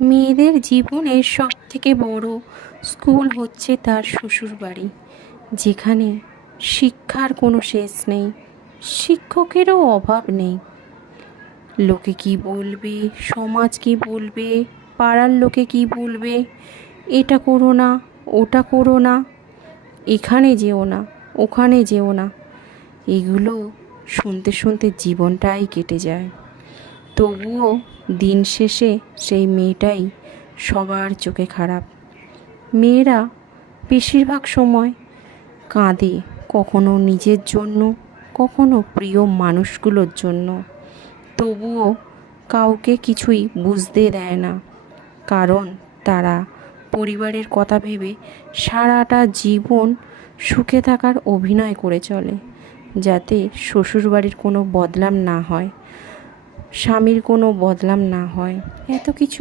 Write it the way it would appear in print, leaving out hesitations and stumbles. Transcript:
মেয়েদের জীবনের সবথেকে বড় স্কুল হচ্ছে তার শ্বশুরবাড়ি, যেখানে শিক্ষার কোনো শেষ নেই, শিক্ষকেরও অভাব নেই। লোকে কি বলবে, সমাজ কি বলবে, পাড়ার লোকে কি বলবে, এটা করো না, ওটা করো না, এখানে যেও না, ওখানে যেও না, এগুলো শুনতে শুনতে জীবনটাই কেটে যায়। তবুও দিন শেষে সেই মেয়েটাই সবার চোখে খারাপ। মেয়েরা বেশিরভাগ সময় কাঁদে, কখনো নিজের জন্য, কখনো প্রিয় মানুষগুলোর জন্য। তবুও কাউকে কিছুই বুঝতে দেয় না, কারণ তারা পরিবারের কথা ভেবে সারাটা জীবন সুখে থাকার অভিনয় করে চলে, যাতে শ্বশুরবাড়ির কোনো বদনাম না হয়, স্বামীর কোনো বদনাম না হয়। এত কিছু